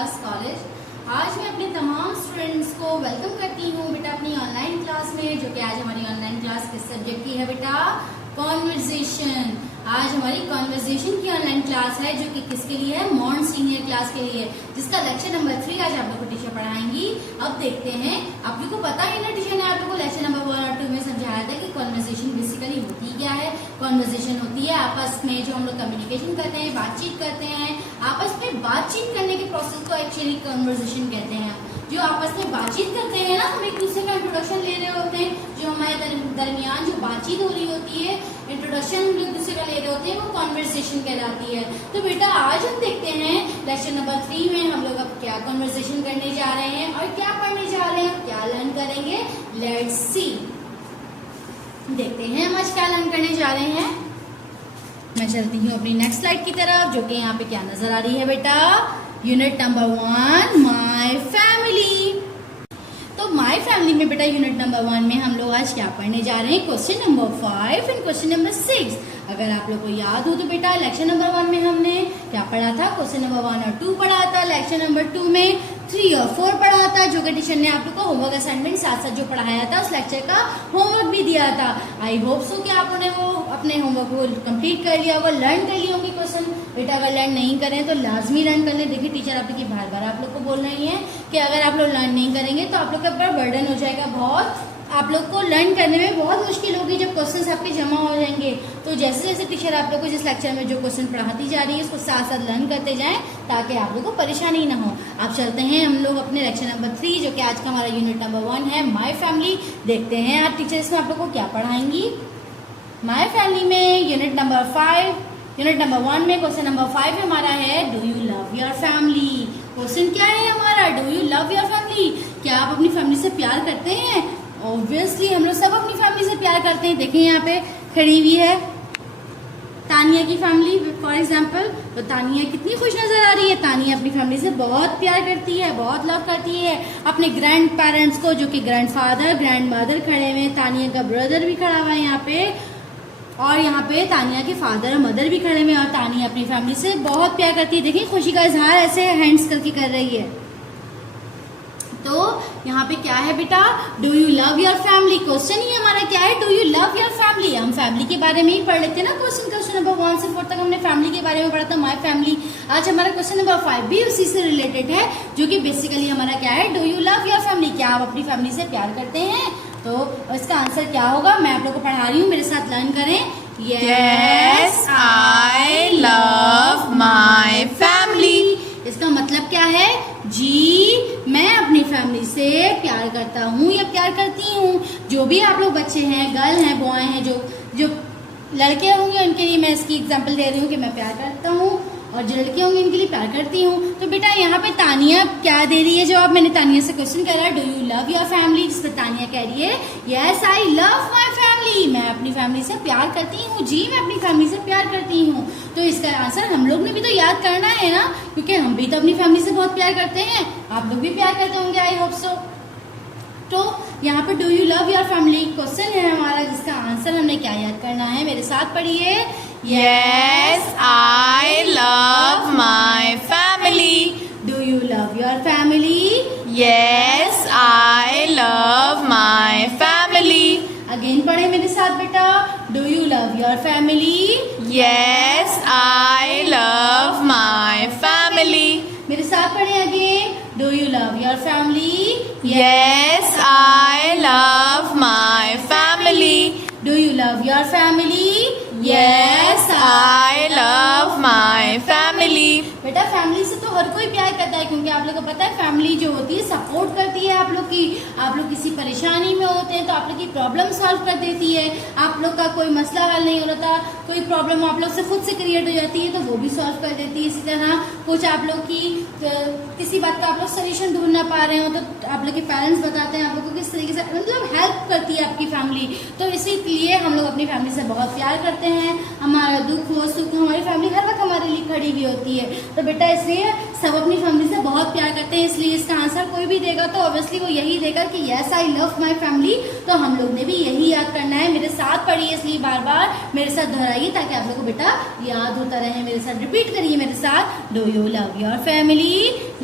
Class college. आज मैं अपने तमाम स्टूडेंट्स को वेलकम करती हूँ बेटा अपनी ऑनलाइन क्लास में, जो कि आज हमारी ऑनलाइन क्लास किस सब्जेक्ट की है बेटा? कॉन्वर्जेशन। आज हमारी कॉन्वर्जेशन की ऑनलाइन क्लास है, जो कि किसके लिए है? मॉन्ट सीनियर क्लास के लिए, जिसका लेक्चर नंबर 3 आज आप लोग को टीचर पढ़ाएंगी। अब देखते हैं, आप लोग को पता है ना टीचर ने आप लोग को लेक्चर नंबर 1 और 2 में समझाया था कि कॉन्वर्जेशन बेसिकली होती क्या है। कॉन्वर्जेशन होती है आपस में जो हम लोग कम्युनिकेशन करते हैं, बातचीत करते हैं। आपस में बातचीत करने के प्रोसेस को एक्चुअली कॉन्वर्जेशन कहते हैं। जो आपस में बातचीत करते हैं ना, हम एक दूसरे का इंट्रोडक्शन ले रहे होते हैं, जो हमारे दरमियान जो बातचीत हो रही होती है, इंट्रोडक्शन हम एक दूसरे का ले रहे होते हैं, वो कॉन्वर्सेशन कहलाती है। तो बेटा आज हम देखते हैं लेक्चर नंबर 3 में हम लोग अब क्या कॉन्वर्सेशन करने जा रहे हैं और क्या पढ़ने जा रहे हैं, क्या लर्न करेंगे। लेट्स सी, देखते हैं हम आज क्या लर्न करने जा रहे हैं। मैं चलती हूँ अपनी नेक्स्ट स्लाइड की तरफ, जो कि यहाँ पे क्या नजर आ रही है बेटा? Unit number 1 my family. तो माय फैमिली में बेटा यूनिट नंबर 1 में हम लोग आज क्या पढ़ने जा रहे हैं? Question number 5 and question number 6। अगर आप लोग को याद हो तो बेटा लेक्चर नंबर 1 में हमने क्या पढ़ा था? क्वेश्चन नंबर 1 और 2 पढ़ा था। लेक्चर नंबर 2 में 3 और 4 पढ़ा था, जो कि टीचर ने आप लोग को होमवर्क असाइनमेंट साथ साथ जो पढ़ाया था उस लेक्चर का होमवर्क भी दिया था। आई होप सो कि आपने वो अपने होमवर्क को कंप्लीट कर लिया होगा, लर्न कर लिए होंगे क्वेश्चन। बेटा अगर लर्न नहीं करें तो लाजमी लर्न कर लें। देखिए टीचर आप लोग की बार बार आप लोग को बोल रही है कि अगर आप लोग लर्न नहीं करेंगे तो आप लोग के ऊपर बर्डन हो जाएगा बहुत, आप लोग को लर्न करने में बहुत मुश्किल होगी जब क्वेश्चंस आपके जमा हो जाएंगे। तो जैसे जैसे टीचर आप लोग को जिस लेक्चर में जो क्वेश्चन पढ़ाती जा रही है उसको साथ साथ लर्न करते जाएं, ताकि आप लोग को परेशानी ना हो। आप चलते हैं हम लोग अपने लेक्चर नंबर 3, जो कि आज का हमारा यूनिट नंबर 1 है, माय फैमिली। देखते हैं आज टीचर इसमें आप लोग को क्या पढ़ाएंगी। माय फैमिली में यूनिट नंबर 5, यूनिट नंबर 1 में क्वेश्चन नंबर 5 हमारा है, do you love your family. Question क्या है हमारा? Do you love your family. क्या आप अपनी फैमिली से प्यार करते हैं? ऑब्वियसली हम लोग सब अपनी फैमिली से प्यार करते हैं। देखिए यहाँ पे खड़ी हुई है तानिया की फैमिली फॉर एग्जाम्पल। तो तानिया कितनी खुश नजर आ रही है। तानिया अपनी फैमिली से बहुत प्यार करती है, बहुत लव करती है अपने ग्रैंड पेरेंट्स को, जो कि ग्रैंडफादर ग्रैंड मदर खड़े हुए हैं। तानिया का ब्रदर भी खड़ा हुआ है यहाँ पे, और यहाँ पे तानिया के फादर और मदर भी खड़े हुए हैं। और तानिया अपनी फैमिली से बहुत प्यार करती है। देखिए खुशी का इजहार ऐसे हैंड्स करके कर रही है। तो यहाँ पे क्या है बेटा? Do you love your family. Question ही हमारा क्या है? Do you love your family. हम फैमिली के बारे में ही पढ़ लेते हैं ना। क्वेश्चन नंबर 1 से 4 तक हमने फैमिली के बारे में पढ़ा था, माय फैमिली। आज हमारा क्वेश्चन नंबर 5 भी उसी से रिलेटेड है, जो कि बेसिकली हमारा क्या है? Do you love your family. क्या आप अपनी फैमिली से प्यार करते हैं? तो इसका आंसर क्या होगा? मैं आप लोग को पढ़ा रही हूँ, मेरे साथ लर्न करें। Yes, I love my family. इसका मतलब क्या है? जी मैं अपनी फैमिली से प्यार करता हूँ या प्यार करती हूँ। जो भी आप लोग बच्चे हैं, गर्ल हैं, बॉय हैं, जो लड़के होंगे उनके लिए मैं इसकी एग्जांपल दे रही हूँ कि मैं प्यार करता हूँ, और जो लड़के होंगे इनके लिए प्यार करती हूँ। तो बेटा यहाँ पे तानिया क्या दे रही है जवाब? मैंने तानिया से क्वेश्चन करा, do you love your family, जिस पर तानिया कह रही है yes I love my family. मैं अपनी फैमिली से प्यार करती हूँ। जी मैं अपनी फैमिली से प्यार करती हूँ। तो इसका आंसर हम लोग ने भी तो याद करना है ना, क्योंकि हम भी तो अपनी फैमिली से बहुत प्यार करते हैं। आप लोग भी प्यार करते होंगे, आई होप सो। तो यहाँ पे do you love your family question है हमारा, जिसका आंसर हमने क्या याद करना है? मेरे साथ पढ़िए। Yes, I love my family. Do you love your family? Yes, I love my family. Again पढ़े मेरे साथ बेटा। Do you love your family? Yes, I love my family. मेरे साथ पढ़े again। Do you love your family? Yes, I love my family. Do you love your family? Yes, I love my family. बेटा family से तो हर कोई प्यार करता है, क्योंकि आप लोग को पता है फैमिली जो होती है सपोर्ट करती है आप लोग की। आप लोग किसी परेशानी में होते हैं तो आप लोग की प्रॉब्लम सॉल्व कर देती है। आप लोग का कोई मसला हल नहीं हो रहा, कोई प्रॉब्लम आप लोग से खुद से क्रिएट हो जाती है तो वो भी सॉल्व कर देती है। इसी तरह कुछ आप लोग की किसी बात का आप लोग सोल्यूशन ढूंढ ना पा रहे हो तो आप लोग के पेरेंट्स बताते हैं आप लोग को किस तरीके से, मतलब हेल्प करती है आपकी फैमिली। तो इसीलिए हम लोग अपनी फैमिली से बहुत प्यार करते हैं। हमारा दुख हो सुख, हमारी फैमिली हर वक्त हमारे लिए खड़ी हुई होती है। तो बेटा इसलिए सब अपनी फैमिली से बहुत प्यार करते हैं, इसलिए इसका आंसर कोई भी देगा तो ऑब्वियसली वो यही देगा कि yes I love my family. तो हम लोग ने भी यही याद करना है। मेरे साथ पढ़िए, इसलिए बार बार मेरे साथ दोहराइए ताकि आप लोग को बेटा याद होता रहे। मेरे साथ रिपीट करिए मेरे साथ, do you love your family?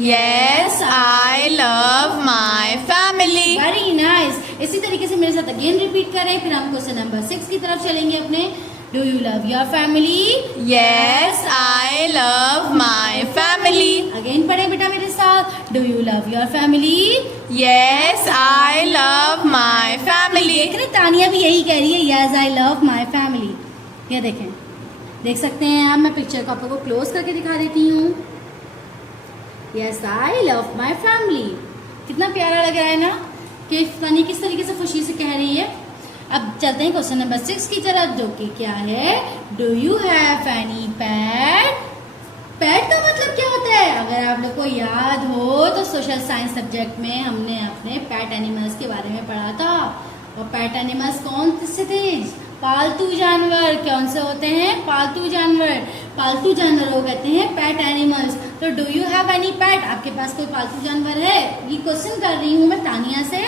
Yes, I love my family. Very nice. इसी तरीके से मेरे साथ अगेन रिपीट करें, फिर हम क्वेश्चन नंबर 6 की तरफ चलेंगे अपने। Do you love your family? Yes, I love my family. Again पढ़े बेटा मेरे साथ, do you love your family? Yes, I love my family. देख रहे तानिया भी यही कह रही है, yes I love my family. ये देखें, देख सकते हैं आप। मैं पिक्चर को आप लोगों को क्लोज करके दिखा देती हूँ। Yes I love my family. कितना प्यारा लग रहा है ना कि तानिया किस तरीके से खुशी से कह रही है। अब चलते हैं क्वेश्चन नंबर 6 की तरफ, जो कि क्या है, do you have any pet? Pet का मतलब क्या होता है? अगर आप लोग को याद हो तो सोशल साइंस सब्जेक्ट में हमने अपने पेट एनिमल्स के बारे में पढ़ा था। और पेट एनिमल्स कौन से थे? पालतू जानवर। कौन से होते हैं? पालतू जानवर। पालतू जानवर को कहते हैं पेट एनिमल्स। तो डू यू हैव एनी पेट? आपके पास कोई पालतू जानवर है? ये क्वेश्चन कर रही हूँ मैं तानिया से।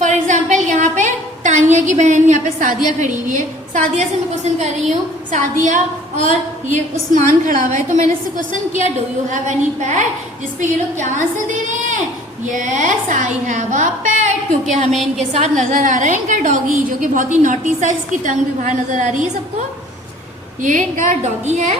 फॉर एग्जाम्पल यहाँ पे तानिया की बहन यहाँ पे सादिया खड़ी हुई है। सादिया से मैं क्वेश्चन कर रही हूँ, सादिया और ये उस्मान खड़ा हुआ है। तो मैंने इससे क्वेश्चन किया, डू यू हैव एनी पेट? जिसपे ये लोग क्या आंसर दे रहे हैं? यस आई हैव अ पेट। क्योंकि हमें इनके साथ नजर आ रहा है इनका डॉगी, जो कि बहुत ही नॉटी सा, जिसकी टंग भी बाहर नजर आ रही है सबको। ये इनका डॉगी है,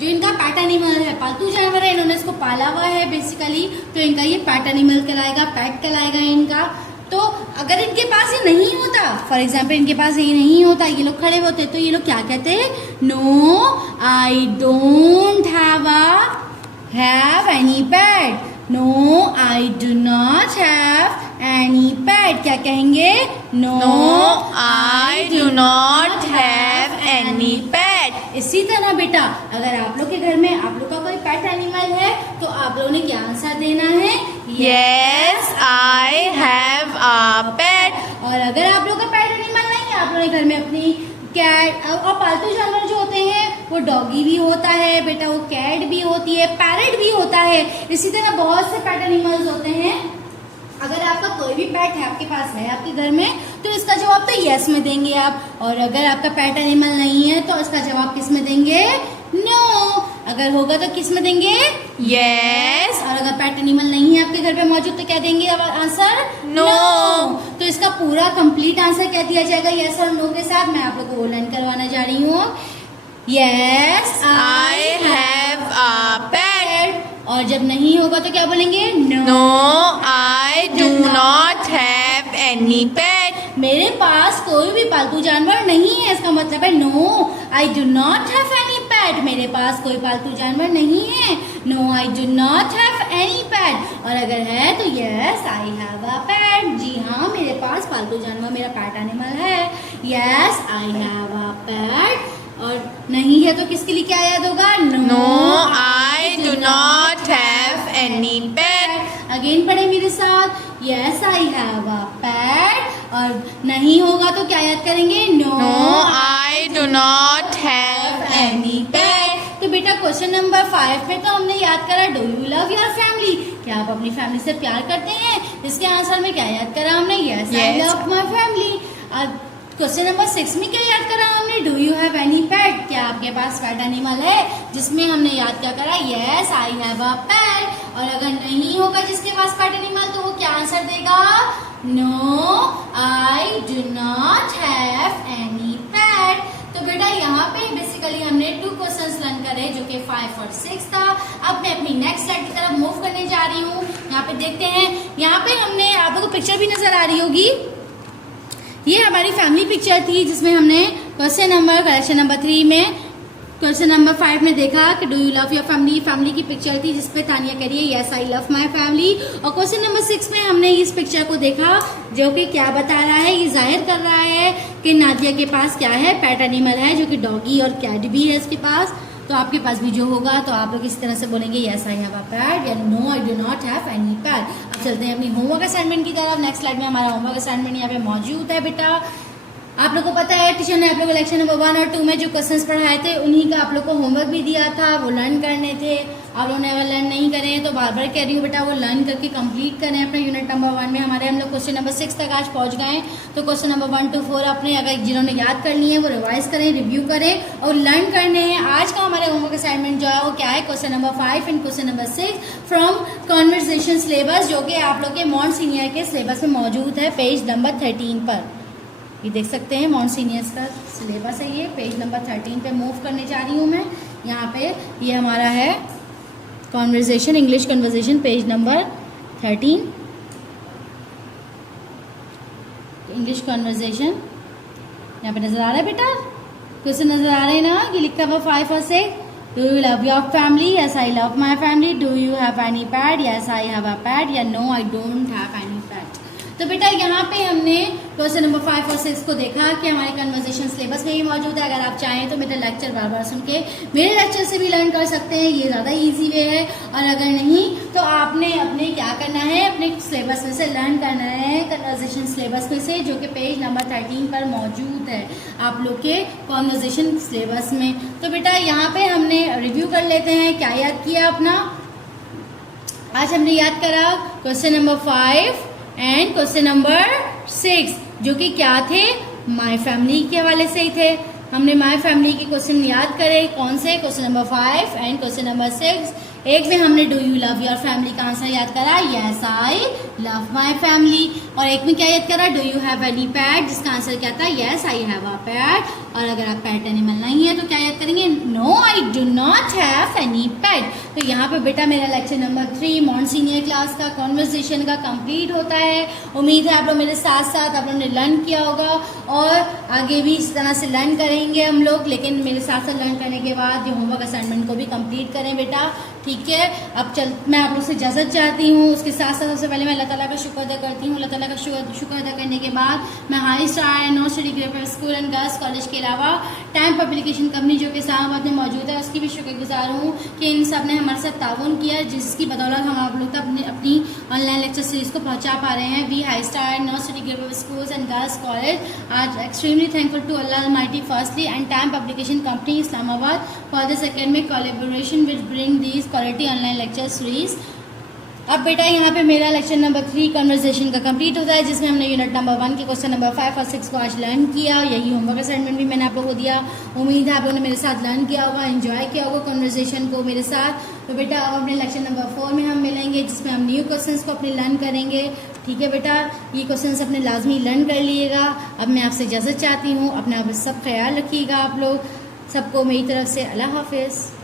जो इनका पेट एनिमल है, पालतू जानवर है। इन्होंने इसको पाला हुआ है बेसिकली, तो इनका ये पेट एनिमल कहलाएगा, पेट कहलाएगा इनका। तो अगर इनके पास ये नहीं होता, फॉर एग्जाम्पल इनके पास ये नहीं होता, ये लोग खड़े होते, तो ये लोग क्या कहते हैं? No I don't have any pet. No I do not have any pet. क्या कहेंगे? No, I do not have any pet. इसी तरह बेटा अगर आप लोग के घर में आप लोग का कोई पेट एनिमल है तो आप लोगों ने क्या आंसर देना है? Yes, I have a pet. और अगर आप लोग का पेट एनिमल नहीं है, आप लोगों के घर में अपनी कैट और पालतू जानवर जो होते हैं वो डॉगी भी होता है बेटा, वो कैट भी होती है, पैरट भी होता है। इसी तरह बहुत से पेट एनिमल्स होते हैं। अगर आपका कोई भी पेट है, आपके पास है आपके घर में, तो इसका जवाब तो यस में देंगे आप। और अगर आपका पेट एनिमल नहीं है तो इसका जवाब किस में देंगे? नो। अगर होगा तो किस में देंगे? Yes. और अगर पेट एनिमल नहीं है आपके घर पे मौजूद तो क्या देंगे आंसर? No. तो इसका पूरा कंप्लीट आंसर क्या दिया जाएगा यस और नो के साथ? मैं आप लोग को ऑनलाइन करवाना जा रही हूँ। Yes I have a pet. और जब नहीं होगा तो क्या बोलेंगे? No, I do not have any pet. मेरे पास कोई भी पालतू जानवर नहीं है, इसका मतलब है no I do not have any pet. मेरे पास कोई पालतू जानवर नहीं है। No I do not have any pet. और अगर है तो यस आई हैव अ पेट। जी हाँ, मेरे पास पालतू जानवर, मेरा पेट एनिमल है। यस आई हैव अ पेट। और नहीं है तो किसके लिए क्या याद होगा? No, I do not have any pet. Again पढ़े मेरे साथ, यस आई हैव अ पेट। और नहीं होगा तो क्या याद करेंगे? No I do not have any pet. तो बेटा क्वेश्चन नंबर 5 में तो हमने याद करा do you love your family? क्या आप अपनी फैमिली से प्यार करते हैं? इसके आंसर में क्या याद करा हमने? Yes I love my family. Question number 6 में क्या याद करा हमने? Do you have any pet? क्या आपके पास पेट एनिमल है? जिसमें हमने याद क्या करा? यस आई हैव अ पेट। और अगर नहीं होगा जिसके पास पेट एनिमल तो वो क्या आंसर देगा? No I do not have any pet. तो बेटा यहाँ पे बेसिकली हमने 2 क्वेश्चंस लर्न करे जो कि 5 और 6 था। अब मैं अपनी नेक्स्ट स्लाइड की तरफ मूव करने जा रही हूँ। यहाँ पे देखते हैं, यहाँ पे हमने आप लोगों को पिक्चर भी नजर आ रही होगी। ये हमारी फैमिली पिक्चर थी जिसमें हमने क्वेश्चन नंबर 3 में क्वेश्चन नंबर 5 में देखा कि do you love your family? Family की पिक्चर थी जिसपे तानिया कह रही है yes I love my family. और क्वेश्चन नंबर 6 में हमने इस पिक्चर को देखा जो कि क्या बता रहा है? ये जाहिर कर रहा है कि नादिया के पास क्या है? पेट एनिमल है, जो कि डॉगी और कैट भी है इसके पास। तो आपके पास भी जो होगा तो आप लोग इस तरह से बोलेंगे yes I have a pet या no I do not have any pet. अब चलते हैं अपनी होमवर्क असाइनमेंट की तरफ। नेक्स्ट स्लाइड में हमारा होमवर्क असाइनमेंट यहाँ पे मौजूद है बेटा। आप लोग को पता है टीचर ने आप लोग को लेक्चर नंबर 1 और 2 में जो क्वेश्चंस पढ़ाए थे उन्हीं का आप लोग को होमवर्क भी दिया था, वो लर्न करने थे। आप लोगों ने अगर लर्न नहीं करे तो बार बार कह रही हूँ बेटा वो लर्न करके कंप्लीट करें अपने यूनिट नंबर 1 में। हमारे हम लोग क्वेश्चन नंबर 6 तक आज पहुंच गए, तो क्वेश्चन नंबर 1 to 4 अपने अगर जिन्होंने याद कर लिए हैं वो रिवाइज करें, रिव्यू करें और लर्न करने हैं। आज का हमारे होमवर्क असाइनमेंट जो है वो क्या है, question number 5 and question number 6 from conversation syllabus, जो कि आप लोग के मॉन्ट सीनियर के सिलेबस में मौजूद है पेज नंबर 13 पर। ये देख सकते हैं मॉन्ट सीनियर्स का सिलेबस है, ये पेज नंबर 13 पे मूव करने जा रही हूँ मैं। यहाँ पे ये हमारा है conversation, English conversation, page number 13, English conversation. यहाँ पे नजर आ रहा है बेटा, क्वेश्चन नजर आ रहे हैं ना, ये लिखा हुआ 5 और 6। Do you love your family? Yes I love my family. Do you have any pad? Yes I have a pad. या no I don't have any pad. तो बेटा यहाँ पे हमने क्वेश्चन नंबर 5 और 6 को देखा कि हमारे कन्वर्सेशन सिलेबस में ही मौजूद है। अगर आप चाहें तो मेरा लेक्चर बार बार सुन के मेरे लेक्चर से भी लर्न कर सकते हैं, ये ज़्यादा इजी वे है। और अगर नहीं तो आपने अपने क्या करना है, अपने सिलेबस में से लर्न करना है, कन्वर्सेशन सिलेबस में से, जो कि पेज नंबर 13 पर मौजूद है आप लोग के कन्वर्सेशन सिलेबस में। तो बेटा यहाँ पे हमने रिव्यू कर लेते हैं, क्या याद किया अपना। आज हमने याद करा question number 5 and question number 6, जो कि क्या थे, माय फैमिली के हवाले से ही थे। हमने माय फैमिली के क्वेश्चन याद करे, कौन से, question number 5 and question number 6। एक में हमने do you love your family का आंसर याद करा, yes I love my family. और एक में क्या याद करा, do you have any PAT, जिसका आंसर क्या था, yes I have a PAT. और अगर आप पैट एनिमल नहीं है तो क्या याद करेंगे, no I do not have any pet. तो यहाँ पे बेटा मेरा लेक्चर नंबर 3 मॉन्ट सीनियर क्लास का कॉन्वर्सेशन का कंप्लीट होता है। उम्मीद है आप लोग मेरे साथ साथ आप लोगों ने लर्न किया होगा और आगे भी इस तरह से लर्न करेंगे हम लोग, लेकिन मेरे साथ साथ लर्न करने के बाद ये होमवर्क असाइनमेंट को भी कंप्लीट करें बेटा, ठीक है। अब मैं आप लोग से इजाज़त चाहती हूँ। उसके साथ साथ सबसे पहले मैं अल्लाह ताला का शुक्र अदा करती हूँ। अल्लाह ताला का शुक्र अदा करने के बाद मैं high star and non study grade school and girls college के अलावा टाइम पब्लिकेशन कंपनी जो कि इस्लामाबाद में मौजूद है उसकी भी शुक्रगुजार हूँ कि इन सब ने हमारे साथ ताउन किया, जिसकी बदौलत हम आप लोग तक अपनी ऑनलाइन लेक्चर सीरीज को पहुँचा पा रहे हैं। We high star and non study grade schools and girls college are extremely thankful to Allah almighty firstly and time publication company Islamabad for this academic collaboration which bring these quality online lecture series। अब बेटा यहाँ पे मेरा lecture number 3 conversation का complete होता है, जिसमें हमने यूनिट नंबर 1 के क्वेश्चन नंबर 5 और 6 को आज लर्न किया और यही होमवर्क असाइनमेंट भी मैंने आप लोगों को दिया। उम्मीद है आप लोगों ने मेरे साथ लर्न किया होगा, एंजॉय किया होगा कन्वर्सेशन को मेरे साथ। तो बेटा अब अपने लेक्चर नंबर 4 में हम मिलेंगे, जिसमें हम न्यू क्वेश्चंस को अपने लर्न करेंगे, ठीक है बेटा। ये क्वेश्चंस अपने लाजमी लर्न कर लीजिएगा। अब मैं आपसे इजाज़त चाहती हूँ, अपना सब ख्याल रखिएगा आप लोग। सबको मेरी तरफ से अल्लाह हाफिज़।